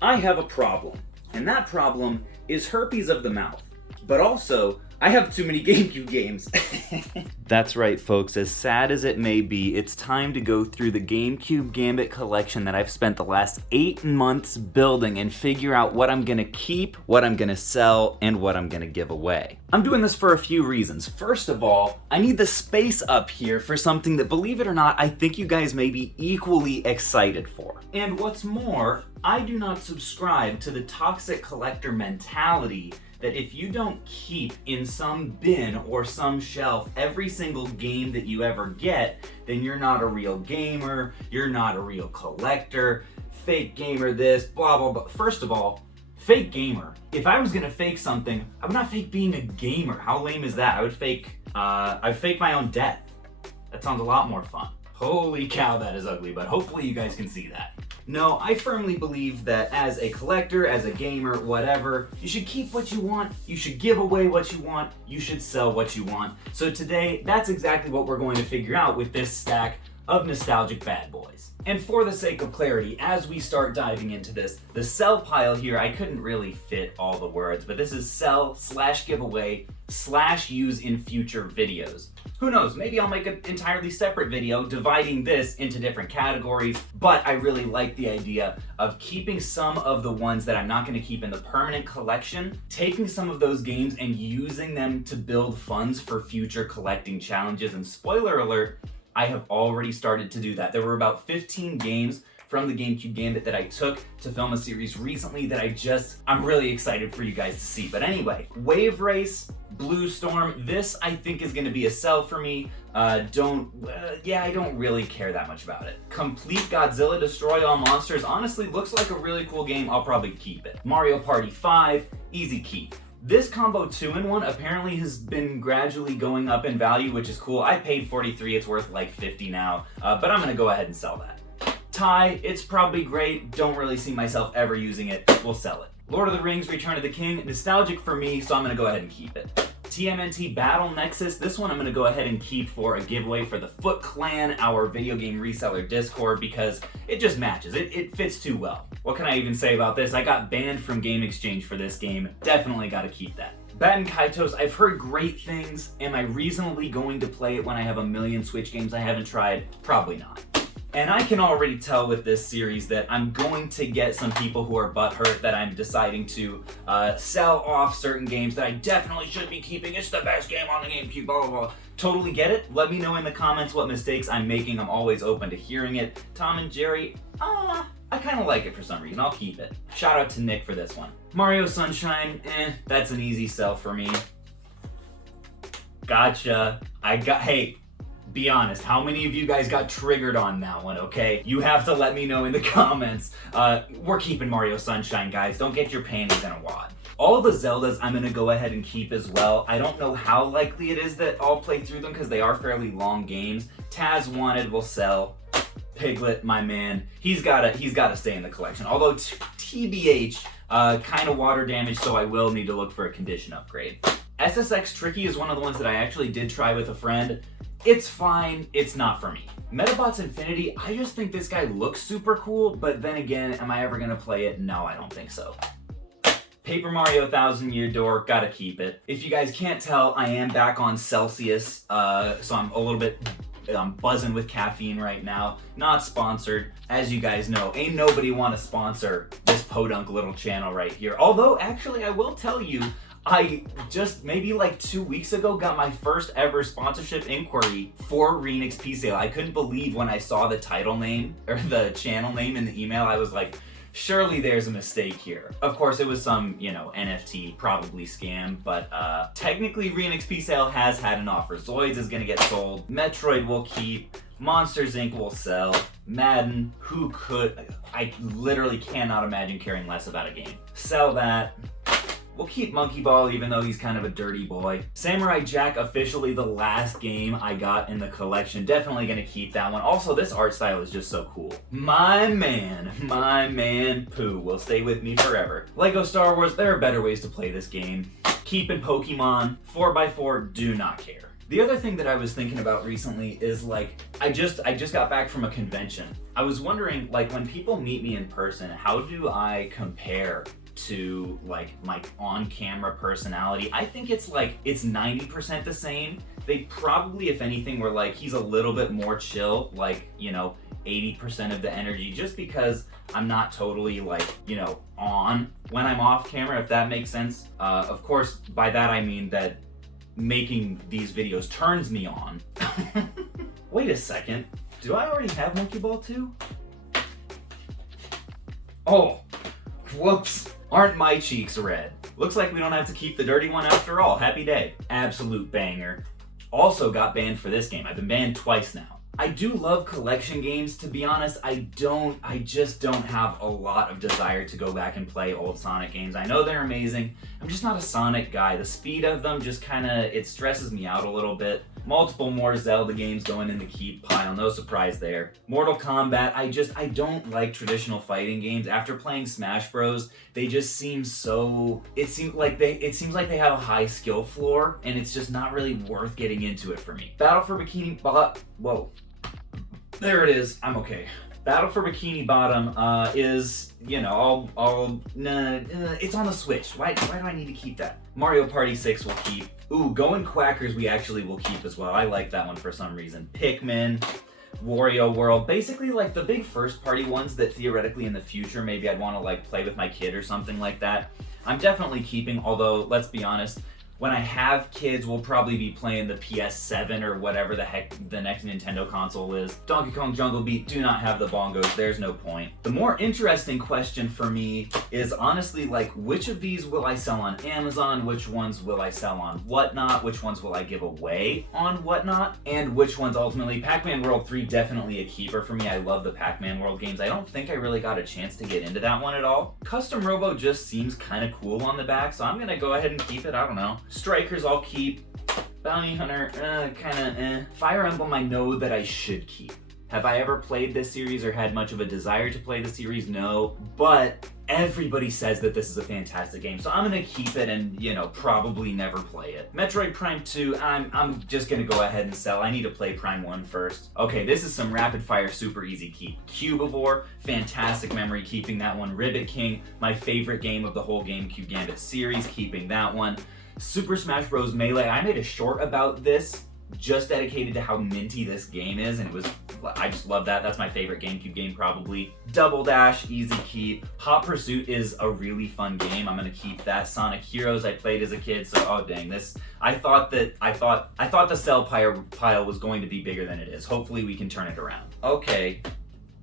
I have a problem, and that problem is herpes of the mouth. But also, I have too many GameCube games. That's right, folks. As sad as it may be, it's time to go through the GameCube Gambit collection that I've spent the last 8 months building and figure out what I'm gonna keep, what I'm gonna sell, and what I'm gonna give away. I'm doing this for a few reasons. First of all, I need the space up here for something that, believe it or not, I think you guys may be equally excited for. And what's more, I do not subscribe to the toxic collector mentality that if you don't keep in some bin or some shelf every single game that you ever get, then you're not a real gamer, you're not a real collector, fake gamer this, blah, blah, blah. First of all, fake gamer. If I was gonna fake something, I would not fake being a gamer. How lame is that? I'd fake my own death. That sounds a lot more fun. Holy cow, that is ugly, but hopefully you guys can see that. No, I firmly believe that as a collector, as a gamer, whatever, you should keep what you want, you should give away what you want, you should sell what you want. So today, that's exactly what we're going to figure out with this stack of nostalgic bad boys. And for the sake of clarity, as we start diving into this, the sell pile here, I couldn't really fit all the words, but this is sell / giveaway / use in future videos. Who knows, maybe I'll make an entirely separate video dividing this into different categories, but I really like the idea of keeping some of the ones that I'm not gonna keep in the permanent collection, taking some of those games and using them to build funds for future collecting challenges. And spoiler alert, I have already started to do that. There were about 15 games from the GameCube Gambit that I took to film a series recently that I'm really excited for you guys to see. But anyway, Wave Race, Blue Storm, this I think is gonna be a sell for me. I don't really care that much about it. Complete Godzilla Destroy All Monsters honestly looks like a really cool game. I'll probably keep it. Mario Party 5, easy keep. This combo 2-in-1 apparently has been gradually going up in value, which is cool. I paid 43, it's worth like 50 now, but I'm gonna go ahead and sell that. Tie, it's probably great, don't really see myself ever using it, we'll sell it. Lord of the Rings Return of the King, nostalgic for me, so I'm gonna go ahead and keep it. TMNT Battle Nexus, this one I'm gonna go ahead and keep for a giveaway for the Foot Clan, our video game reseller Discord, because it just matches, it fits too well. What can I even say about this? I got banned from Game Exchange for this game, definitely gotta keep that. Batten Kaitos, I've heard great things. Am I reasonably going to play it when I have a million Switch games I haven't tried? Probably not. And I can already tell with this series that I'm going to get some people who are butthurt that I'm deciding to sell off certain games that I definitely should be keeping. It's the best game on the GameCube, blah, blah, blah. Totally get it. Let me know in the comments what mistakes I'm making. I'm always open to hearing it. Tom and Jerry, I kind of like it for some reason. I'll keep it. Shout out to Nick for this one. Mario Sunshine, that's an easy sell for me. Gotcha. Hey, be honest, how many of you guys got triggered on that one, okay? You have to let me know in the comments. We're keeping Mario Sunshine, guys. Don't get your panties in a wad. All the Zeldas I'm gonna go ahead and keep as well. I don't know how likely it is that I'll play through them because they are fairly long games. Taz Wanted will sell. Piglet, my man, he's gotta stay in the collection. Although TBH, kind of water damage, so I will need to look for a condition upgrade. SSX Tricky is one of the ones that I actually did try with a friend. It's fine, it's not for me. Metabots Infinity, I just think this guy looks super cool, but then again, am I ever gonna play it? No, I don't think so. Paper Mario 1000 Year Door, gotta keep it. If you guys can't tell, I am back on Celsius, so I'm buzzing with caffeine right now. Not sponsored. As you guys know, ain't nobody want to sponsor this podunk little channel right here. Although, actually, I will tell you, I just maybe like 2 weeks ago got my first ever sponsorship inquiry for ReNXP sale. I couldn't believe when I saw the title name or the channel name in the email. I was like, surely there's a mistake here. Of course, it was some, NFT, probably scam, but technically ReNXP sale has had an offer. Zoids is gonna get sold, Metroid will keep, Monsters Inc. will sell, Madden, I literally cannot imagine caring less about a game. Sell that. We'll keep Monkey Ball even though he's kind of a dirty boy. Samurai Jack, officially the last game I got in the collection. Definitely gonna keep that one. Also, this art style is just so cool. My man, Pooh will stay with me forever. Lego Star Wars, there are better ways to play this game. Keeping Pokemon, 4x4, do not care. The other thing that I was thinking about recently is like, I just got back from a convention. I was wondering, like, when people meet me in person, how do I compare to like my on-camera personality? I think it's 90% the same. They probably, if anything, were like, he's a little bit more chill, like, you know, 80% of the energy, just because I'm not totally like, you know, on when I'm off camera, if that makes sense. Of course, by that I mean that making these videos turns me on. Wait a second, do I already have Monkey Ball 2? Oh, whoops. Aren't my cheeks red? Looks like we don't have to keep the dirty one after all. Happy day. Absolute banger. Also got banned for this game. I've been banned twice now. I do love collection games, to be honest. I just don't have a lot of desire to go back and play old Sonic games. I know they're amazing. I'm just not a Sonic guy. The speed of them just it stresses me out a little bit. Multiple more Zelda games going in the keep pile, no surprise there. Mortal Kombat, I don't like traditional fighting games. After playing Smash Bros, they just seem so, it seems like they have a high skill floor, and it's just not really worth getting into it for me. Battle for Bikini Bottom, whoa. There it is, I'm okay. Battle for Bikini Bottom is, you know, it's on the Switch. Why do I need to keep that? Mario Party 6 will keep. Ooh, Going Quackers we actually will keep as well. I like that one for some reason. Pikmin, Wario World, basically like the big first party ones that theoretically in the future maybe I'd want to like play with my kid or something like that. I'm definitely keeping, although let's be honest, when I have kids, we'll probably be playing the PS7 or whatever the heck the next Nintendo console is. Donkey Kong Jungle Beat do not have the bongos, there's no point. The more interesting question for me is honestly like, which of these will I sell on Amazon, which ones will I sell on Whatnot, which ones will I give away on Whatnot, and which ones ultimately. Pac-Man World 3 definitely a keeper for me. I love the Pac-Man World games. I don't think I really got a chance to get into that one at all. Custom Robo just seems kind of cool on the back, so I'm gonna go ahead and keep it, I don't know. Strikers I'll keep. Bounty Hunter, Fire Emblem I know that I should keep. Have I ever played this series or had much of a desire to play the series? No, but everybody says that this is a fantastic game, so I'm gonna keep it and, you know, probably never play it. Metroid Prime 2, I'm just gonna go ahead and sell. I need to play Prime 1 first. Okay, this is some rapid fire, super easy keep. Cubivore, fantastic memory keeping that one. Ribbit King, my favorite game of the whole GameCube Gambit series, keeping that one. Super Smash Bros. Melee, I made a short about this, just dedicated to how minty this game is, and I just love that. That's my favorite GameCube game probably. Double Dash, easy keep. Hot Pursuit is a really fun game. I'm gonna keep that. Sonic Heroes I played as a kid, so oh dang, I thought the sell pile was going to be bigger than it is. Hopefully we can turn it around. Okay.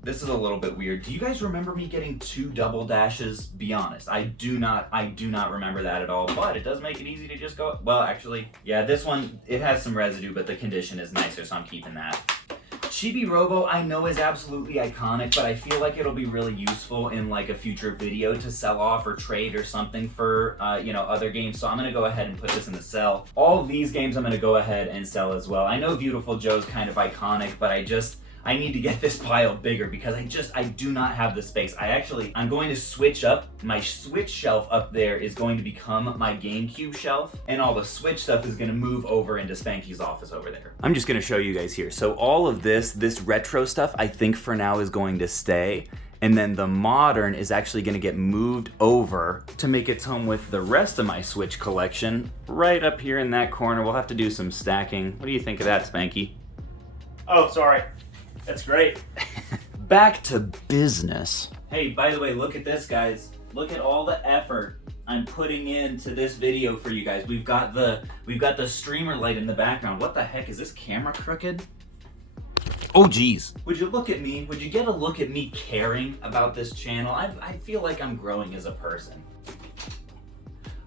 This is a little bit weird. Do you guys remember me getting 2 Double Dashes? Be honest, I do not remember that at all, but it does make it easy to just go, well, actually, yeah, this one, it has some residue, but the condition is nicer, so I'm keeping that. Chibi Robo I know is absolutely iconic, but I feel like it'll be really useful in like a future video to sell off or trade or something for, you know, other games, so I'm gonna go ahead and put this in the sell. All of these games I'm gonna go ahead and sell as well. I know Beautiful Joe's kind of iconic, but I need to get this pile bigger because I do not have the space. I'm going to switch up. My Switch shelf up there is going to become my GameCube shelf, and all the Switch stuff is gonna move over into Spanky's office over there. I'm just gonna show you guys here. So all of this retro stuff, I think for now is going to stay. And then the modern is actually gonna get moved over to make its home with the rest of my Switch collection right up here in that corner. We'll have to do some stacking. What do you think of that, Spanky? Oh, sorry. That's great. Back to business. Hey, by the way, look at this, guys. Look at all the effort I'm putting into this video for you guys. We've got the streamer light in the background. What the heck, is this camera crooked? Oh geez. Would you look at me? Would you get a look at me caring about this channel? I feel like I'm growing as a person.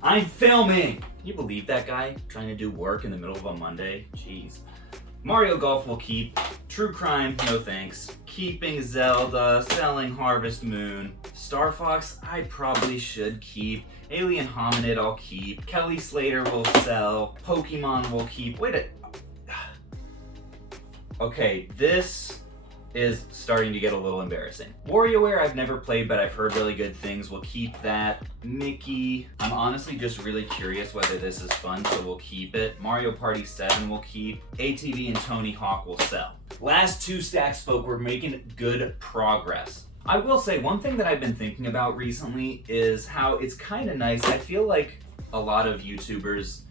I'm filming! Can you believe that guy trying to do work in the middle of a Monday? Jeez. Mario Golf will keep. True Crime, no thanks. Keeping Zelda, selling Harvest Moon. Star Fox, I probably should keep. Alien Hominid, I'll keep. Kelly Slater will sell. Pokemon will keep. Wait a... Okay, this is starting to get a little embarrassing. WarioWare I've never played, but I've heard really good things. We'll keep that. Mickey, I'm honestly just really curious whether this is fun, so we'll keep it. Mario Party 7 we'll keep. ATV and Tony Hawk will sell. Last 2 stacks, folk, we're making good progress. I will say one thing that I've been thinking about recently is how it's kind of nice. I feel like a lot of YouTubers,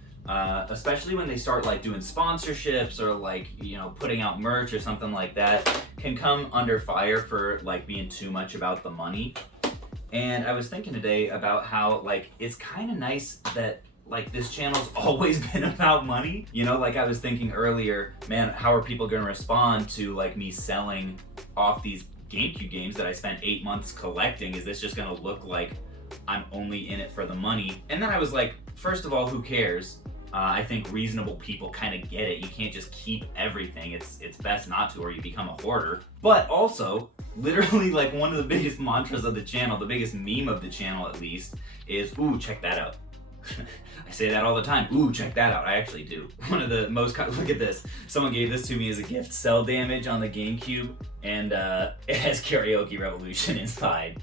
especially when they start like doing sponsorships or like, you know, putting out merch or something like that, can come under fire for like being too much about the money. And I was thinking today about how like it's kind of nice that like this channel's always been about money. You know, like I was thinking earlier, man, how are people going to respond to like me selling off these GameCube games that I spent 8 months collecting? Is this just going to look like I'm only in it for the money? And then I was like, first of all, who cares? I think reasonable people kind of get it. You can't just keep everything. It's best not to, or you become a hoarder. But also, literally like one of the biggest mantras of the channel, the biggest meme of the channel at least, is, ooh, check that out. I say that all the time. Ooh, check that out. I actually do. One of the most, look at this. Someone gave this to me as a gift. Cell Damage on the GameCube, and it has Karaoke Revolution inside.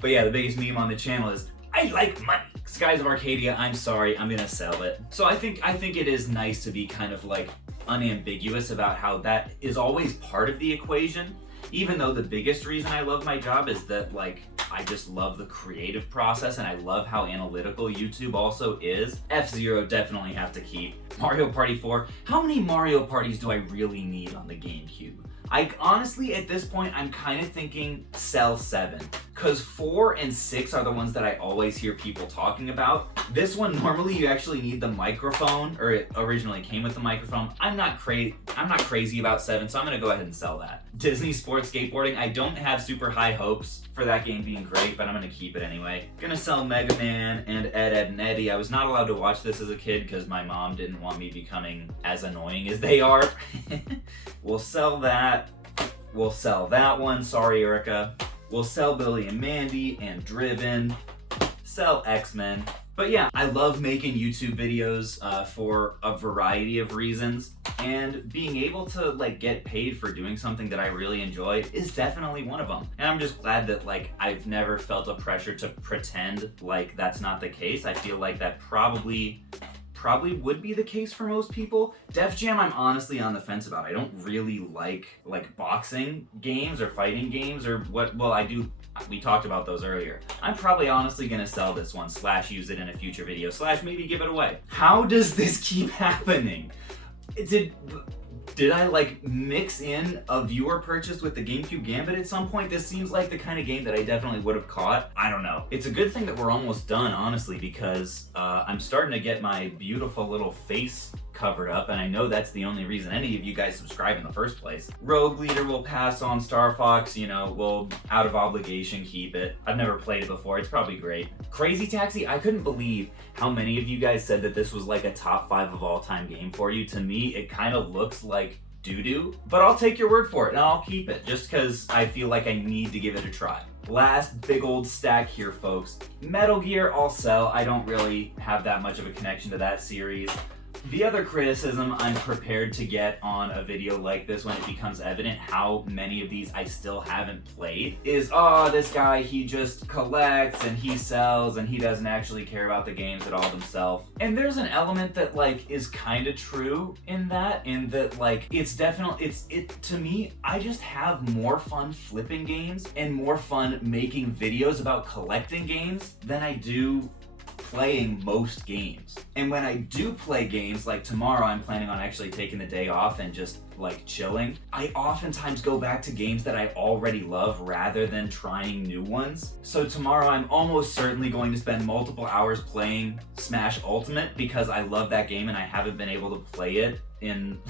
But yeah, the biggest meme on the channel is, I like money. Skies of Arcadia, I'm sorry, I'm gonna sell it. So I think it is nice to be kind of like unambiguous about how that is always part of the equation. Even though the biggest reason I love my job is that like I just love the creative process and I love how analytical YouTube also is. F-Zero definitely have to keep. Mario Party 4, how many Mario Parties do I really need on the GameCube? I honestly, at this point, I'm kind of thinking sell 7. Because 4 and 6 are the ones that I always hear people talking about. This one, normally you actually need the microphone, or it originally came with the microphone. I'm not crazy about 7, so I'm gonna go ahead and sell that. Disney Sports Skateboarding, I don't have super high hopes for that game being great, but I'm gonna keep it anyway. Gonna sell Mega Man and Ed, Edd and Eddy. I was not allowed to watch this as a kid because my mom didn't want me becoming as annoying as they are. We'll sell that. We'll sell that one. Sorry, Erica. We'll sell Billy and Mandy and Driven. Sell X-Men. But yeah, I love making YouTube videos for a variety of reasons, and being able to like get paid for doing something that I really enjoy is definitely one of them. And I'm just glad that like I've never felt a pressure to pretend like that's not the case. I feel like that probably would be the case for most people. Def Jam I'm honestly on the fence about. I don't really like boxing games or fighting games or what. Well, I do. We talked about those earlier. I'm probably honestly gonna sell this one / use it in a future video / maybe give it away. How does this keep happening? Did I like mix in a viewer purchase with the GameCube Gambit at some point? This seems like the kind of game that I definitely would have caught. I don't know. It's a good thing that we're almost done, honestly, because I'm starting to get my beautiful little face covered up, and I know that's the only reason any of you guys subscribe in the first place. Rogue Leader will pass on. Star Fox, you know, we'll out of obligation keep it. I've never played it before. It's probably great. Crazy Taxi, I couldn't believe how many of you guys said that this was like a top 5 of all time game for you. To me, it kind of looks like doo-doo, but I'll take your word for it and I'll keep it just because I feel like I need to give it a try. Last big old stack here, folks. Metal Gear, I'll sell. I don't really have that much of a connection to that series. The other criticism I'm prepared to get on a video like this when it becomes evident how many of these I still haven't played is, oh, this guy, he just collects and he sells and he doesn't actually care about the games at all himself. And there's an element that like is kind of true in that like it's definitely, to me, I just have more fun flipping games and more fun making videos about collecting games than I do playing most games. And when I do play games, like tomorrow I'm planning on actually taking the day off and just like chilling, I oftentimes go back to games that I already love rather than trying new ones. So tomorrow I'm almost certainly going to spend multiple hours playing Smash Ultimate because I love that game and I haven't been able to play it in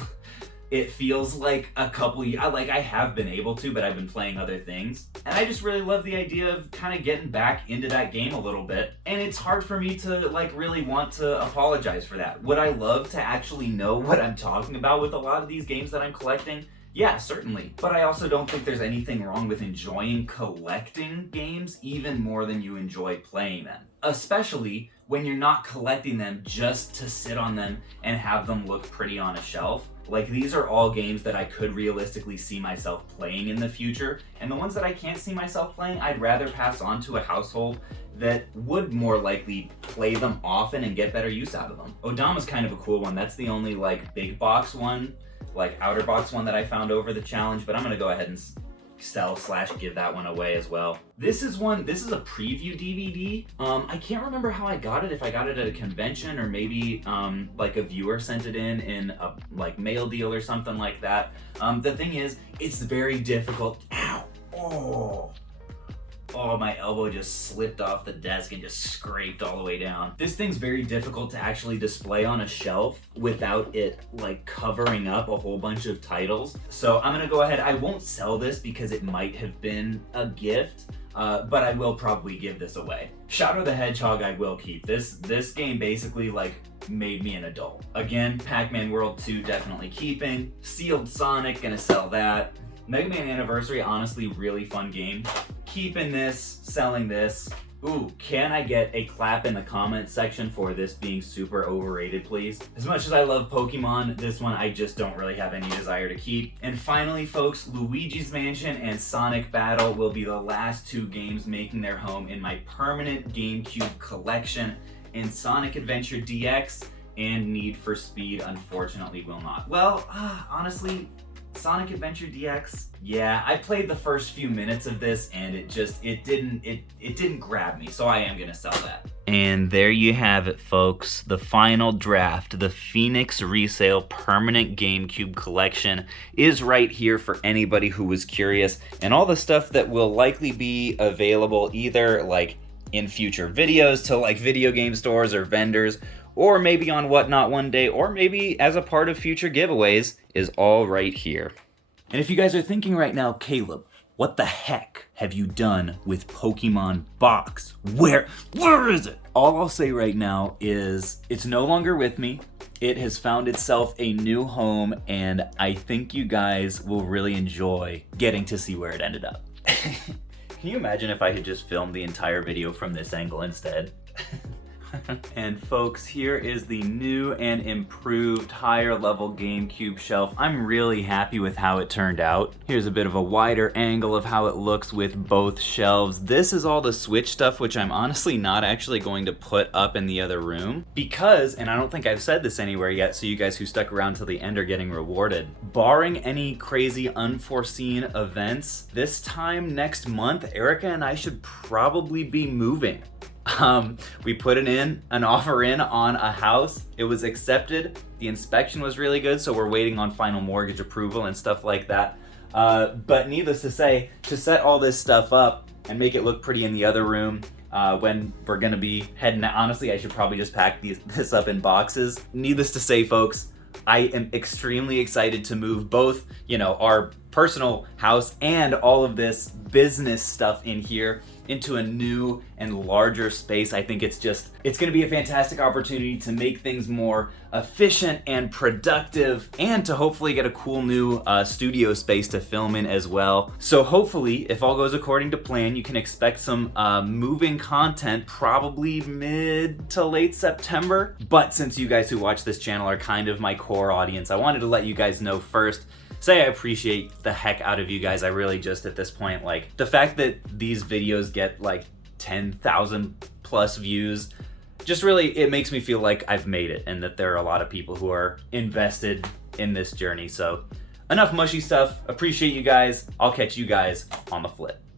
it feels like a couple years. I have been able to, but I've been playing other things. And I just really love the idea of kind of getting back into that game a little bit. And it's hard for me to like really want to apologize for that. Would I love to actually know what I'm talking about with a lot of these games that I'm collecting? Yeah, certainly. But I also don't think there's anything wrong with enjoying collecting games even more than you enjoy playing them. Especially when you're not collecting them just to sit on them and have them look pretty on a shelf. Like, these are all games that I could realistically see myself playing in the future, and the ones that I can't see myself playing, I'd rather pass on to a household that would more likely play them often and get better use out of them. Odama's kind of a cool one. That's the only like big box one, like outer box one that I found over the challenge, but I'm gonna go ahead and sell/give that one away as well. This is a preview DVD. I can't remember how I got it, if I got it at a convention or maybe like a viewer sent it in a like mail deal or something like that. The thing is, it's very difficult. Ow! Oh, my elbow just slipped off the desk and just scraped all the way down. This thing's very difficult to actually display on a shelf without it like covering up a whole bunch of titles. So I'm gonna go ahead, I won't sell this because it might have been a gift, but I will probably give this away. Shadow the Hedgehog I will keep. This game basically like made me an adult. Again, Pac-Man World 2 definitely keeping. Sealed Sonic, gonna sell that. Mega Man Anniversary, honestly, really fun game. Keeping this, selling this. Ooh, can I get a clap in the comments section for this being super overrated, please? As much as I love Pokemon, this one I just don't really have any desire to keep. And finally, folks, Luigi's Mansion and Sonic Battle will be the last two games making their home in my permanent GameCube collection, and Sonic Adventure DX and Need for Speed, unfortunately, will not. Well, honestly, Sonic Adventure DX, yeah, I played the first few minutes of this and it didn't grab me, so I am gonna sell that. And there you have it, folks. The final draft, the Phoenix Resale Permanent GameCube Collection, is right here for anybody who was curious, and all the stuff that will likely be available either like in future videos to like video game stores or vendors, or maybe on Whatnot one day, or maybe as a part of future giveaways, is all right here. And if you guys are thinking right now, Caleb, what the heck have you done with Pokemon Box? Where is it? All I'll say right now is it's no longer with me. It has found itself a new home, and I think you guys will really enjoy getting to see where it ended up. Can you imagine if I had just filmed the entire video from this angle instead? And folks, here is the new and improved higher level GameCube shelf. I'm really happy with how it turned out. Here's a bit of a wider angle of how it looks with both shelves. This is all the Switch stuff, which I'm honestly not actually going to put up in the other room because, and I don't think I've said this anywhere yet, so you guys who stuck around till the end are getting rewarded. Barring any crazy unforeseen events, this time next month, Erica and I should probably be moving. We put an offer in on a house. It was accepted. The inspection was really good, so we're waiting on final mortgage approval and stuff like that. But needless to say, to set all this stuff up and make it look pretty in the other room, when we're gonna be heading out, honestly, I should probably just pack this up in boxes. Needless to say, folks, I am extremely excited to move both, our personal house and all of this business stuff in here into a new and larger space. I think it's going to be a fantastic opportunity to make things more efficient and productive, and to hopefully get a cool new studio space to film in as well. So hopefully, if all goes according to plan, you can expect some moving content probably mid to late September. But since you guys who watch this channel are kind of my core audience, I wanted to let you guys know first. Say I appreciate the heck out of you guys. I really just, at this point, like, the fact that these videos get like 10,000 plus views, just really, it makes me feel like I've made it and that there are a lot of people who are invested in this journey. So enough mushy stuff. Appreciate you guys. I'll catch you guys on the flip.